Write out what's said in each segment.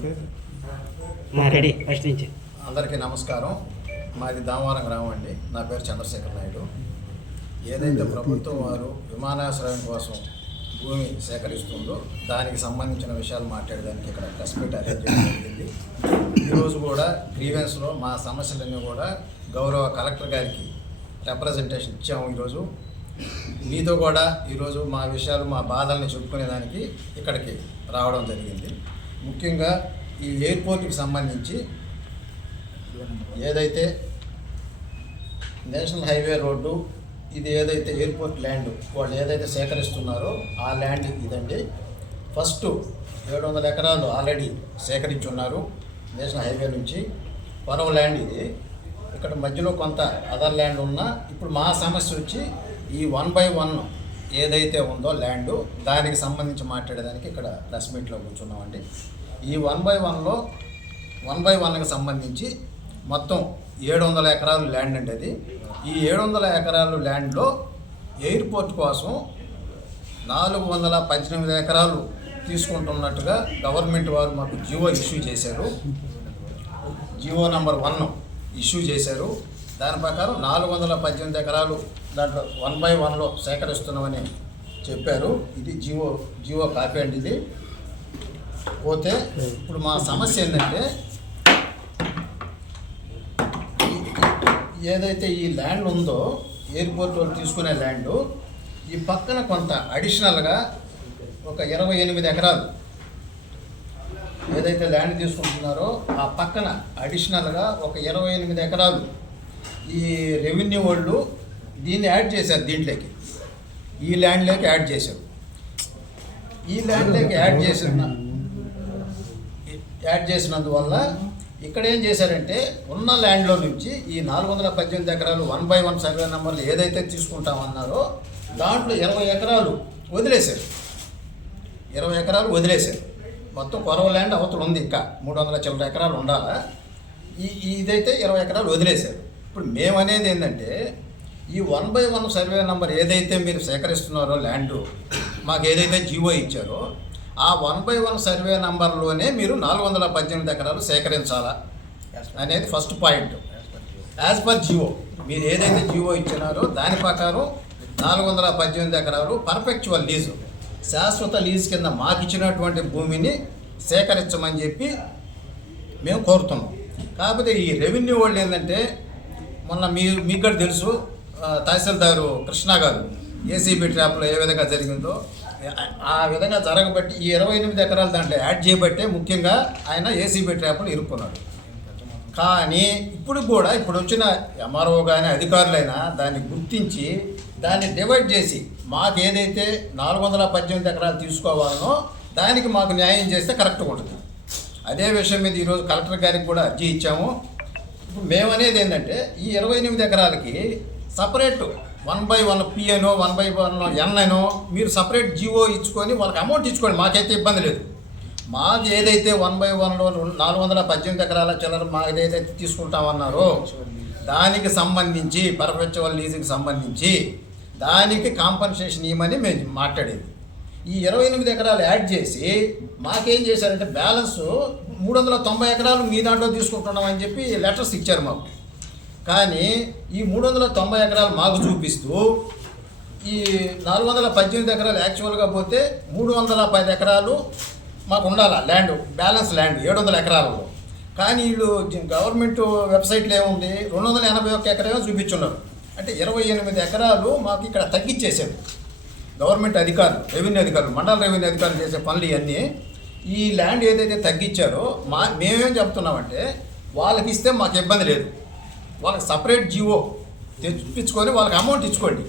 Ready first నుంచి. అందరికీ నమస్కారం. మాది దామవరం గ్రామం అండి. నా పేరు చంద్రశేఖర్ నాయుడు. ఏదైతే ప్రభుత్వం వారు విమానాశ్రయం కోసం భూమి సేకరిస్తుందో దానికి సంబంధించిన విషయాలు మాట్లాడడానికి ఇక్కడ ప్రెస్ మీట్ అరేంజ్ చేయడం జరిగింది. ఈరోజు కూడా గ్రీవెన్స్లో మా సమస్యలన్నీ కూడా గౌరవ కలెక్టర్ గారికి రిప్రజెంటేషన్ ఇచ్చాము. ఈరోజు మీతో కూడా ఈరోజు మా విషయాలు మా బాధల్ని చెప్పుకునేదానికి ఇక్కడికి రావడం జరిగింది. ముఖ్యంగా ఈ ఎయిర్పోర్ట్కి సంబంధించి ఏదైతే నేషనల్ హైవే రోడ్డు ఇది ఏదైతే ఎయిర్పోర్ట్ ల్యాండ్ వాళ్ళు ఏదైతే సేకరిస్తున్నారో ఆ ల్యాండ్ ఇదండి. ఫస్ట్ 700 ఎకరాలు ఆల్రెడీ సేకరించున్నారు నేషనల్ హైవే నుంచి. పొరవ ల్యాండ్ ఇది. ఇక్కడ మధ్యలో కొంత అదర్ ల్యాండ్ ఉన్నా ఇప్పుడు మా సమస్య వచ్చి ఈ 1/1 ఏదైతే ఉందో ల్యాండు దానికి సంబంధించి మాట్లాడేదానికి ఇక్కడ ప్రెస్ మీట్లో కూర్చున్నామండి. ఈ 1/1లో 1/1కి సంబంధించి మొత్తం 700 ఎకరాలు ల్యాండ్ అండి. అది ఈ 700 ఎకరాలు ల్యాండ్లో ఎయిర్పోర్ట్ కోసం 418 ఎకరాలు తీసుకుంటున్నట్టుగా గవర్నమెంట్ వారు మాకు జియో ఇష్యూ చేశారు. జియో నెంబర్ 1 ఇష్యూ చేశారు. దాని ప్రకారం 418 ఎకరాలు దాంట్లో 1/1లో సేకరిస్తున్నామని చెప్పారు. ఇది జియో కాపీ అండి. ఇది పోతే ఇప్పుడు మా సమస్య ఏంటంటే ఏదైతే ఈ ల్యాండ్ ఉందో ఎయిర్పోర్ట్ వాళ్ళు తీసుకునే ల్యాండు ఈ పక్కన కొంత అడిషనల్గా ఒక 28 ఎకరాలు ఏదైతే ల్యాండ్ తీసుకుంటున్నారో ఆ పక్కన అడిషనల్గా ఒక 28 ఎకరాలు ఈ రెవెన్యూ వాళ్ళు దీన్ని యాడ్ చేశారు. దీంట్లోకి ఈ ల్యాండ్లోకి యాడ్ చేశారు. ఈ ల్యాండ్లోకి యాడ్ చేసినందువల్ల ఇక్కడ ఏం చేశారంటే ఉన్న ల్యాండ్లో నుంచి ఈ 418 ఎకరాలు 1/1 సర్వే నెంబర్లు ఏదైతే తీసుకుంటామన్నారో దాంట్లో 20 ఎకరాలు వదిలేశారు. 20 ఎకరాలు వదిలేశారు. మొత్తం కొరవ ల్యాండ్ అవతల ఉంది. ఇంకా 300 చిల్లర ఎకరాలు ఉండాలా. ఇదైతే 20 ఎకరాలు వదిలేశారు. ఇప్పుడు మేమనేది ఏంటంటే ఈ 1/1 సర్వే నెంబర్ ఏదైతే మీరు సేకరిస్తున్నారో ల్యాండు మాకు ఏదైతే జియో ఇచ్చారో ఆ 1/1 సర్వే నెంబర్లోనే మీరు 418 ఎకరాలు సేకరించాలా అనేది first point. As per Jio మీరు ఏదైతే జియో ఇచ్చినారో దాని ప్రకారం 418 ఎకరాలు పర్ఫెక్చువల్ లీజు శాశ్వత లీజు కింద మాకు ఇచ్చినటువంటి భూమిని సేకరించమని చెప్పి మేము కోరుతున్నాం. కాకపోతే ఈ రెవెన్యూ వాళ్ళు ఏంటంటే మొన్న మీకు కూడా తెలుసు తహసీల్దారు కృష్ణ గారు ఏసీబీ ట్రాప్లో ఏ విధంగా జరిగిందో ఆ విధంగా జరగబట్టి ఈ 28 ఎకరాలు దాంట్లో యాడ్ చేయబట్టే ముఖ్యంగా ఆయన ఏసీబీ ట్రాప్లో ఇరుక్కున్నాడు. కానీ ఇప్పుడు వచ్చిన ఎంఆర్ఓ కానీ అధికారులైనా దాన్ని గుర్తించి దాన్ని డివైడ్ చేసి మాకు ఏదైతే 418 ఎకరాలు తీసుకోవాలనో దానికి మాకు న్యాయం చేస్తే కరెక్ట్గా ఉంటుంది. అదే విషయం మీద ఈరోజు కలెక్టర్ గారికి కూడా అర్జీ ఇచ్చాము. ఇప్పుడు మేమనేది ఏంటంటే ఈ 28 ఎకరాలకి సపరేట్ 1/1 పి అనో 1/1 ఎన్ అనో మీరు సపరేట్ జియో ఇచ్చుకొని వాళ్ళకి అమౌంట్ ఇచ్చుకోండి. మాకైతే ఇబ్బంది లేదు. మాకు ఏదైతే 1/1లో 418 ఎకరాల చిల్లర మాకు ఏదైతే తీసుకుంటామన్నారో దానికి సంబంధించి పర్ఫెక్చువల్ లీజుకి సంబంధించి దానికి కాంపన్సేషన్ ఇవ్వమని మేము మాట్లాడేది. ఈ 28 ఎకరాలు యాడ్ చేసి మాకేం చేశారంటే బ్యాలెన్స్ 390 ఎకరాలు మీ దాంట్లో తీసుకుంటున్నామని చెప్పి లెటర్స్ ఇచ్చారు మాకు. కానీ ఈ 390 ఎకరాలు మాకు చూపిస్తూ ఈ 418 ఎకరాలు యాక్చువల్గా పోతే 310 ఎకరాలు మాకు ఉండాలి ల్యాండ్, బ్యాలెన్స్ ల్యాండ్ 700 ఎకరాలలో. కానీ వీళ్ళు గవర్నమెంట్ వెబ్సైట్లో ఏముంది 281 ఎకరాలు చూపించున్నారు. అంటే 28 ఎకరాలు మాకు ఇక్కడ తగ్గించేశారు గవర్నమెంట్ అధికారులు, రెవెన్యూ అధికారులు, మండల రెవెన్యూ అధికారులు చేసే పనులు ఇవన్నీ. ఈ ల్యాండ్ ఏదైతే తగ్గించారో మేమేం చెప్తున్నామంటే వాళ్ళకి ఇస్తే మాకు ఇబ్బంది లేదు. వాళ్ళకి సపరేట్ జియో తెప్పించుకొని వాళ్ళకి అమౌంట్ ఇచ్చుకోండి.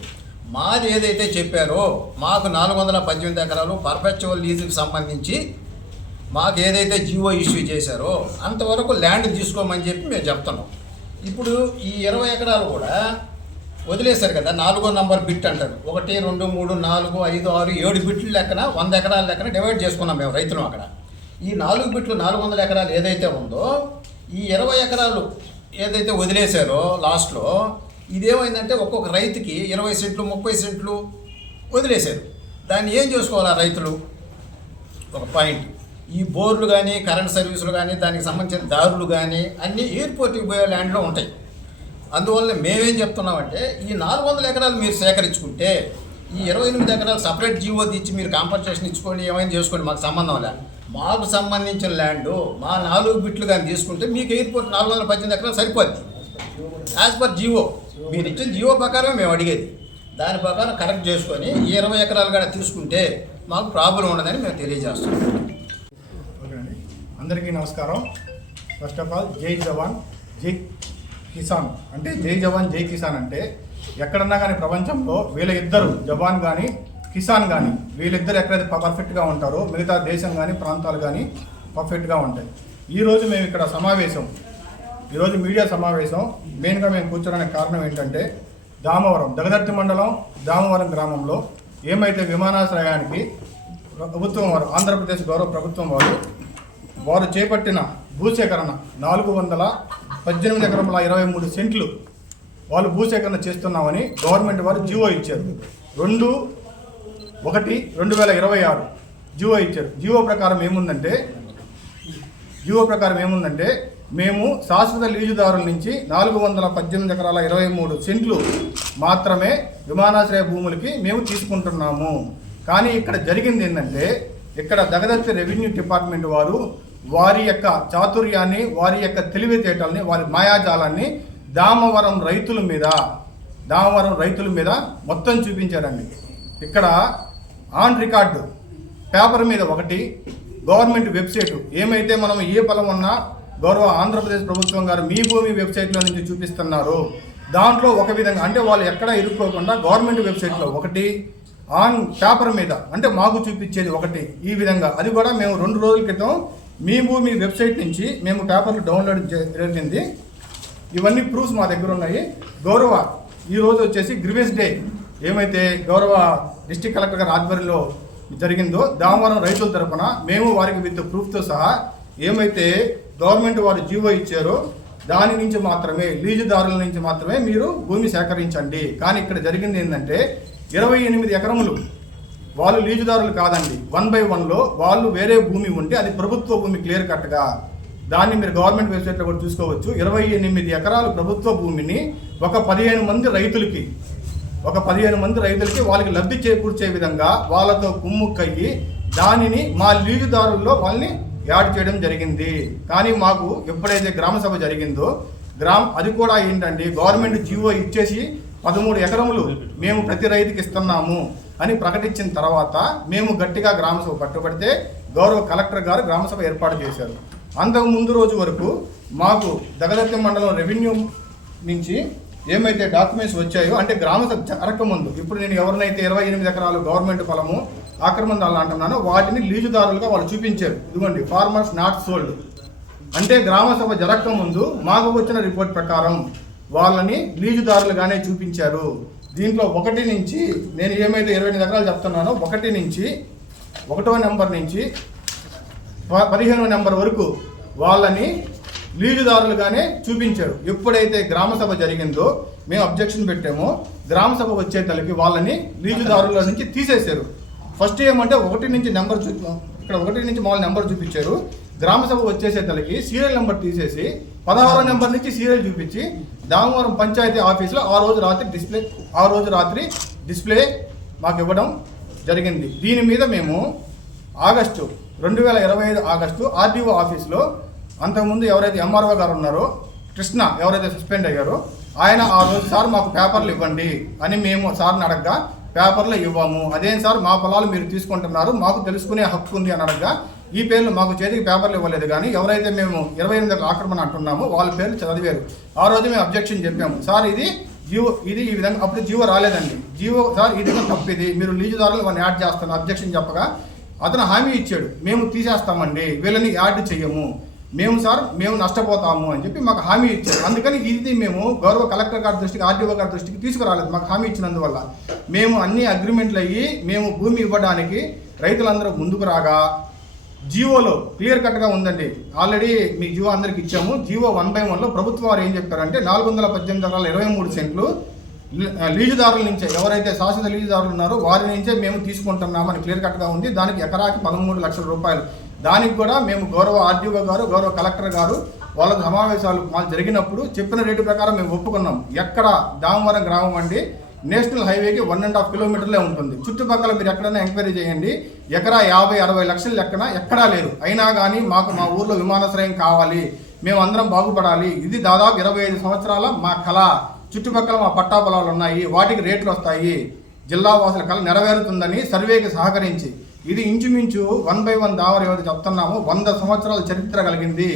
మాది ఏదైతే చెప్పారో మాకు 418 ఎకరాలు పర్ఫెక్చువల్ లీజుకి సంబంధించి మాకు ఏదైతే జియో ఇష్యూ చేశారో అంతవరకు ల్యాండ్ తీసుకోమని చెప్పి మేము చెప్తున్నాం. ఇప్పుడు ఈ 20 ఎకరాలు కూడా వదిలేశారు కదా. 4వ నంబర్ బిట్ అంటారు. 1 2 3 4 5 6 7 బిట్లు లెక్కన 100 ఎకరాల లెక్కన డివైడ్ చేసుకున్నాం మేము రైతులు. అక్కడ ఈ 4 బిట్లు 400 ఎకరాలు ఏదైతే ఉందో ఈ 20 ఎకరాలు ఏదైతే వదిలేశారో లాస్ట్లో ఇదేమైందంటే ఒక్కొక్క రైతుకి 20 సెంట్లు 30 సెంట్లు వదిలేశారు. దాన్ని ఏం చేసుకోవాలి రైతులు? ఒక పాయింట్. ఈ బోర్లు కానీ కరెంట్ సర్వీసులు కానీ దానికి సంబంధించిన దారులు కానీ అన్నీ ఎయిర్పోర్ట్కి పోయే ల్యాండ్లో ఉంటాయి. అందువల్ల మేమేం చెప్తున్నామంటే ఈ 400 ఎకరాలు మీరు సేకరించుకుంటే ఈ 28 ఎకరాలు సపరేట్ జీవో తెచ్చి మీరు కాంపన్సేషన్ ఇచ్చుకోండి, ఏమైనా చేసుకోండి, మాకు సంబంధం లే. మాకు సంబంధించిన ల్యాండ్ మా 4 బిట్లు కానీ తీసుకుంటే మీకు ఎయిర్పోర్ట్ 418 ఎకరాలు సరిపోద్ది. యాజ్ పర్ జీవో మీరు ఇచ్చిన జీవో ప్రకారమే మేము అడిగేది. దాని ప్రకారం కరెక్ట్ చేసుకొని 20 ఎకరాలు కూడా తీసుకుంటే మాకు ప్రాబ్లం ఉండదని మేము తెలియజేస్తున్నాం. ఓకే అండి, అందరికీ నమస్కారం. ఫస్ట్ ఆఫ్ ఆల్ జై జవాన్ జై కిసాన్. అంటే జై జవాన్ జై కిసాన్ అంటే ఎక్కడన్నా కానీ ప్రపంచంలో వీళ్ళ ఇద్దరు జవాన్ కానీ కిసాన్ కానీ వీళ్ళిద్దరు ఎక్కడైతే పర్ఫెక్ట్గా ఉంటారో మిగతా దేశం కానీ ప్రాంతాలు కానీ పర్ఫెక్ట్గా ఉంటాయి. ఈరోజు మేము ఇక్కడ సమావేశం, ఈరోజు మీడియా సమావేశం మెయిన్గా మేము కూర్చోడానికి కారణం ఏంటంటే దామవరం దగదర్తి మండలం దామవరం గ్రామంలో ఏమైతే విమానాశ్రయానికి ప్రభుత్వం వారు ఆంధ్రప్రదేశ్ గౌరవ ప్రభుత్వం వారు చేపట్టిన భూసేకరణ 418 ఎకరముల 23 సెంట్లు వాళ్ళు భూసేకరణ చేస్తున్నామని గవర్నమెంట్ వారు జీవో ఇచ్చారు. 2/1/2026 జీవో ఇచ్చారు. జీవో ప్రకారం ఏముందంటే మేము శాశ్వత లీజుదారుల నుంచి 418 ఎకరాల 23 సెంట్లు మాత్రమే విమానాశ్రయ భూములకి మేము తీసుకుంటున్నాము. కానీ ఇక్కడ జరిగింది ఏంటంటే ఇక్కడ దగదర్తి రెవెన్యూ డిపార్ట్మెంట్ వారు వారి యొక్క చాతుర్యాన్ని, వారి యొక్క తెలివితేటల్ని, వారి మాయాజాలాన్ని దామవరం రైతుల మీద మొత్తం చూపించారండి. ఇక్కడ ఆన్ రికార్డు పేపర్ మీద ఒకటి, గవర్నమెంట్ వెబ్సైటు ఏమైతే మనం ఏ పొలం ఉన్నా గౌరవ ఆంధ్రప్రదేశ్ ప్రభుత్వం గారు మీ భూమి వెబ్సైట్లో నుంచి చూపిస్తున్నారు. దాంట్లో ఒక విధంగా అంటే వాళ్ళు ఎక్కడా ఇరుక్కోకుండా గవర్నమెంట్ వెబ్సైట్లో ఒకటి, ఆన్ పేపర్ మీద అంటే మాకు చూపించేది ఒకటి. ఈ విధంగా అది కూడా మేము 2 రోజుల క్రితం మీ భూమి వెబ్సైట్ నుంచి మేము పేపర్లు డౌన్లోడ్ జరిగింది. ఇవన్నీ ప్రూఫ్స్ మా దగ్గర ఉన్నాయి. గౌరవ ఈరోజు వచ్చేసి గ్రీవెన్స్ డే ఏమైతే గౌరవ డిస్ట్రిక్ట్ కలెక్టర్ గారి ఆధ్వర్యంలో జరిగిందో దామవరం రైతుల తరఫున మేము వారికి విత్ ప్రూఫ్తో సహా ఏమైతే గవర్నమెంట్ వారు జీవో ఇచ్చారో దాని నుంచి మాత్రమే, లీజుదారుల నుంచి మాత్రమే మీరు భూమి సేకరించండి. కానీ ఇక్కడ జరిగింది ఏంటంటే 28 ఎకరములు వాళ్ళు లీజుదారులు కాదండి, 1/1లో వాళ్ళు వేరే భూమి ఉంటే అది ప్రభుత్వ భూమి క్లియర్ కట్గా. దాన్ని మీరు గవర్నమెంట్ వెబ్సైట్లో కూడా చూసుకోవచ్చు. 28 ఎకరాలు ప్రభుత్వ భూమిని ఒక 15 మంది రైతులకి వాళ్ళకి లబ్ధి చేకూర్చే విధంగా వాళ్ళతో కుమ్ముక్కయ్యి దానిని మా లీజుదారుల్లో వాళ్ళని యాడ్ చేయడం జరిగింది. కానీ మాకు ఎప్పుడైతే గ్రామ సభ జరిగిందో అది కూడా ఏంటంటే గవర్నమెంట్ జీవో ఇచ్చేసి 13 ఎకరములు మేము ప్రతి రైతుకి ఇస్తున్నాము అని ప్రకటించిన తర్వాత మేము గట్టిగా గ్రామసభ పట్టుబడితే గౌరవ కలెక్టర్ గారు గ్రామసభ ఏర్పాటు చేశారు. అంతకు ముందు రోజు వరకు మాకు దగదర్తి మండలం రెవెన్యూ నుంచి ఏమైతే డాక్యుమెంట్స్ వచ్చాయో అంటే గ్రామసభ జరగకముందు ఇప్పుడు నేను ఎవరినైతే 28 ఎకరాలు గవర్నమెంట్ పొలము ఆక్రమణలు అంటున్నానో వాటిని లీజుదారులుగా వాళ్ళు చూపించారు. ఇదిగోండి ఫార్మర్స్ నాట్ సోల్డ్ అంటే గ్రామసభ జరగకముందు మాకు వచ్చిన రిపోర్ట్ ప్రకారం వాళ్ళని లీజుదారులుగానే చూపించారు. దీంట్లో 1 నుంచి నేను ఏమైతే 28 ఎకరాలు చెప్తున్నానో 1 నుంచి 1వ నెంబర్ నుంచి 15వ నెంబర్ వరకు వాళ్ళని లీజుదారులుగానే చూపించారు. ఎప్పుడైతే గ్రామసభ జరిగిందో మేము అబ్జెక్షన్ పెట్టామో గ్రామసభ వచ్చేతలకి వాళ్ళని లీజుదారుల నుంచి తీసేశారు. ఫస్ట్ ఏమంటే 1 నుంచి నెంబర్ ఇక్కడ 1 నుంచి మామూలు నెంబర్ చూపించారు. గ్రామసభ వచ్చేసేతలకి సీరియల్ నెంబర్ తీసేసి 16వ నెంబర్ నుంచి సీరియల్ చూపించి దామవరం పంచాయతీ ఆఫీసులో ఆ రోజు రాత్రి డిస్ప్లే మాకు ఇవ్వడం జరిగింది. దీని మీద మేము 2025 ఆగస్టు ఆర్డీఓ ఆఫీస్లో అంతకుముందు ఎవరైతే ఎంఆర్ఓ గారు ఉన్నారో కృష్ణ ఎవరైతే సస్పెండ్ అయ్యారో ఆయన ఆ రోజు సార్ మాకు పేపర్లు ఇవ్వండి అని మేము సార్ని అడగగా పేపర్లు ఇవ్వము, అదేం సార్ మా పొలాలు మీరు తీసుకుంటున్నారు మాకు తెలుసుకునే హక్కు ఉంది అని అడగగా ఈ పేర్లు మాకు చేతికి పేపర్లు ఇవ్వలేదు. కానీ ఎవరైతే మేము 28 ఆక్రమణ అంటున్నామో వాళ్ళ పేర్లు చదివారు. ఆ రోజు మేము అబ్జెక్షన్ చెప్పాము, సార్ ఇది ఈ విధంగా అప్పుడు జీవో రాలేదండి, జీవో సార్ ఇది తప్పిది మీరు లీజుదారులు వాళ్ళని యాడ్ చేస్తాను అబ్జెక్షన్ చెప్పగా అతను హామీ ఇచ్చాడు, మేము తీసేస్తామండి వీళ్ళని యాడ్ చెయ్యము, మేము నష్టపోతాము అని చెప్పి మాకు హామీ ఇచ్చారు. అందుకని ఇది మేము గౌరవ కలెక్టర్ గారి దృష్టికి ఆర్డీఓ గారి దృష్టికి తీసుకురాలేదు. మాకు హామీ ఇచ్చినందువల్ల మేము అన్ని అగ్రిమెంట్లు అయ్యి మేము భూమి ఇవ్వడానికి రైతులందరూ ముందుకు రాగా జీవోలో క్లియర్ కట్గా ఉందండి. ఆల్రెడీ మీ జీవో అందరికి ఇచ్చాము. జీవో 1/1లో ప్రభుత్వం వారు ఏం చెప్పారంటే 418 ఎకరాల 23 సెంట్లు లీజుదారుల నుంచే ఎవరైతే శాశ్వత లీజుదారులు ఉన్నారో వారి నుంచే మేము తీసుకుంటున్నామని క్లియర్ కట్గా ఉంది. దానికి ఎకరాకి 13 లక్షల రూపాయలు దానికి కూడా మేము గౌరవ ఆర్డీఓ గారు, గౌరవ కలెక్టర్ గారు వాళ్ళ సమావేశాలు మాకు జరిగినప్పుడు చెప్పిన రేటు ప్రకారం మేము ఒప్పుకున్నాం. ఎక్కడ దామవరం గ్రామం అండి నేషనల్ హైవేకి 1.5 కిలోమీటర్లే ఉంటుంది. చుట్టుపక్కల మీరు ఎక్కడైనా ఎంక్వైరీ చేయండి, ఎకరా 50-60 లక్షలు లెక్కన ఎక్కడా లేదు. అయినా కానీ మాకు మా ఊర్లో విమానాశ్రయం కావాలి, మేము అందరం బాగుపడాలి, ఇది దాదాపు 25 సంవత్సరాల మా కళ. చుట్టుపక్కల మా పట్టా పొలాలు ఉన్నాయి, వాటికి రేట్లు వస్తాయి, జిల్లా వాసుల కళ నెరవేరుతుందని సర్వేకి సహకరించి ఇది ఇంచుమించు 1/1 దామర ఏదైతే చెప్తున్నామో 100 సంవత్సరాల చరిత్ర కలిగింది.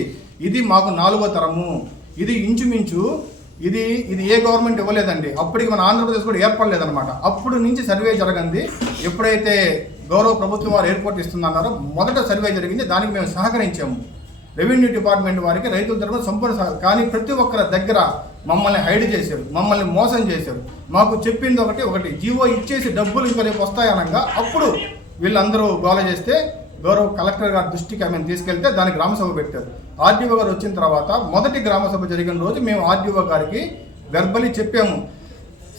ఇది మాకు 4వ తరము. ఇది ఇంచుమించు ఇది ఏ గవర్నమెంట్ ఇవ్వలేదండి. అప్పటికి మన ఆంధ్రప్రదేశ్ కూడా ఏర్పడలేదన్నమాట. అప్పుడు నుంచి సర్వే జరగంది. ఎప్పుడైతే గౌరవ ప్రభుత్వం వారు ఎయిర్పోర్ట్ ఇస్తుందన్నారో మొదట సర్వే జరిగింది, దానికి మేము సహకరించాము. రెవెన్యూ డిపార్ట్మెంట్ వారికి రైతుల తరఫున సంపూర్ణ కానీ ప్రతి ఒక్కరి దగ్గర మమ్మల్ని హైడ్ చేశారు, మమ్మల్ని మోసం చేశారు. మాకు చెప్పింది ఒకటి జీవో ఇచ్చేసి డబ్బులు ఇంకా రేపు వస్తాయనగా అప్పుడు వీళ్ళందరూ గోల చేస్తే గౌరవ కలెక్టర్ గారి దృష్టికి ఆమెను తీసుకెళ్తే దానికి గ్రామసభ పెట్టారు. ఆర్డీఓ గారు వచ్చిన తర్వాత మొదటి గ్రామసభ జరిగిన రోజు మేము ఆర్డీఓ గారికి వెర్బలి చెప్పాము,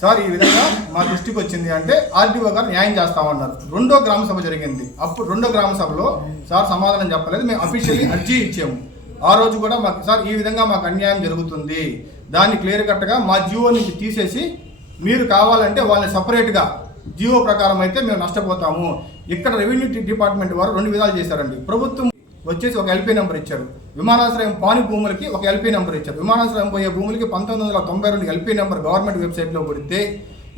సార్ ఈ విధంగా మా దృష్టికి వచ్చింది అంటే ఆర్డీఓ గారు న్యాయం చేస్తామన్నారు. రెండో గ్రామసభ జరిగింది. అప్పుడు రెండో గ్రామసభలో సార్ సమాధానం చెప్పలేదు. మేము అఫీషియల్లీ అర్జీ ఇచ్చాము. ఆ రోజు కూడా మాకు సార్ ఈ విధంగా మాకు అన్యాయం జరుగుతుంది, దాన్ని క్లియర్ కట్గా మా జీవో నుంచి తీసేసి మీరు కావాలంటే వాళ్ళని సపరేట్గా జీవో ప్రకారం అయితే మేము నష్టపోతాము. ఇక్కడ రెవెన్యూ డిపార్ట్మెంట్ వారు 2 విధాలు చేశారండి. ప్రభుత్వం వచ్చేసి ఒక ఎల్పీ నెంబర్ ఇచ్చారు, విమానాశ్రయం పాని భూములకి ఒక ఎల్పీ నెంబర్ ఇచ్చారు. విమానాశ్రయం పోయే భూములకి 1992 ఎల్పీ నెంబర్ గవర్నమెంట్ వెబ్సైట్లో కొడితే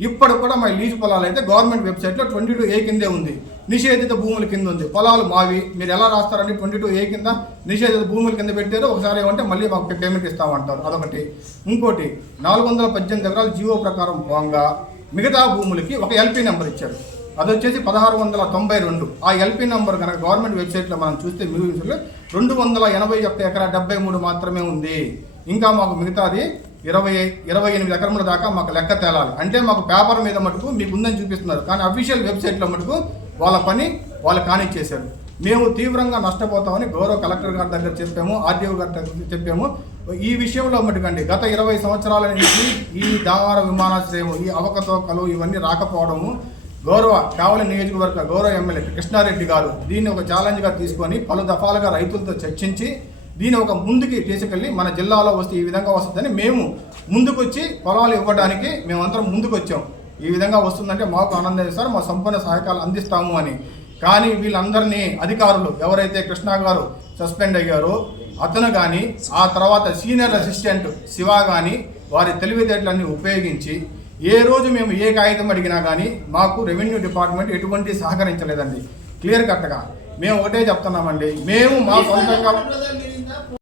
ఇప్పుడు కూడా మా లీజు పొలాలు అయితే గవర్నమెంట్ వెబ్సైట్లో 22A కిందే ఉంది, నిషేధిత భూముల కింద ఉంది. పొలాలు మావి, మీరు ఎలా రాస్తారండి 22A కింద నిషేధిత భూముల కింద పెట్టారు, ఒకసారి ఏమంటే మళ్ళీ మాకు పేమెంట్ ఇస్తామంటారు, అదొకటి. ఇంకోటి 418 ఎకరాలు జీవో ప్రకారం పోగా మిగతా భూములకి ఒక ఎల్పీ నెంబర్ ఇచ్చారు, అది వచ్చేసి 1692. ఆ ఎల్పీ నెంబర్ కనుక గవర్నమెంట్ వెబ్సైట్లో మనం చూస్తే 281 ఎకరా 73 మాత్రమే ఉంది. ఇంకా మాకు మిగతాది 28 ఎకరముల దాకా మాకు లెక్క తేలాలి. అంటే మాకు పేపర్ మీద మటుకు మీకు ఉందని చూపిస్తున్నారు, కానీ అఫీషియల్ వెబ్సైట్లో మటుకు వాళ్ళ పని వాళ్ళు కానిచ్చేశారు. మేము తీవ్రంగా నష్టపోతామని గౌరవ కలెక్టర్ గారి దగ్గర చెప్పాము, ఆర్డీఓ గారి దగ్గర చెప్పాము. ఈ విషయంలో మటుకండి గత 20 సంవత్సరాల నుంచి ఈ దామర విమానాశ్రయం ఈ అవకతవకలు ఇవన్నీ రాకపోవడము గౌరవ కావలి నియోజకవర్గ గౌరవ ఎమ్మెల్యే కృష్ణారెడ్డి గారు దీన్ని ఒక ఛాలెంజ్గా తీసుకొని పలు దఫాలుగా రైతులతో చర్చించి దీన్ని ఒక ముందుకి తీసుకెళ్ళి మన జిల్లాలో వస్తే ఈ విధంగా వస్తుందని మేము ముందుకొచ్చి పొలాలు ఇవ్వడానికి మేమందరం ముందుకు వచ్చాం. ఈ విధంగా వస్తుందంటే మాకు ఆనందం ఇస్తారు, మా సంపూర్ణ సహాయకాలు అందిస్తాము అని. కానీ వీళ్ళందరినీ అధికారులు ఎవరైతే కృష్ణ గారు సస్పెండ్ అయ్యారో అతను కానీ ఆ తర్వాత సీనియర్ అసిస్టెంట్ శివ కానీ వారి తెలివితేటలన్నీ ఉపయోగించి ఏ రోజు మేము ఏ కాగితం అడిగినా కానీ మాకు రెవెన్యూ డిపార్ట్మెంట్ ఎటువంటి సహకరించలేదండి. క్లియర్ కట్గా మేము ఒకటే చెప్తున్నామండి, మేము మా సొంతంగా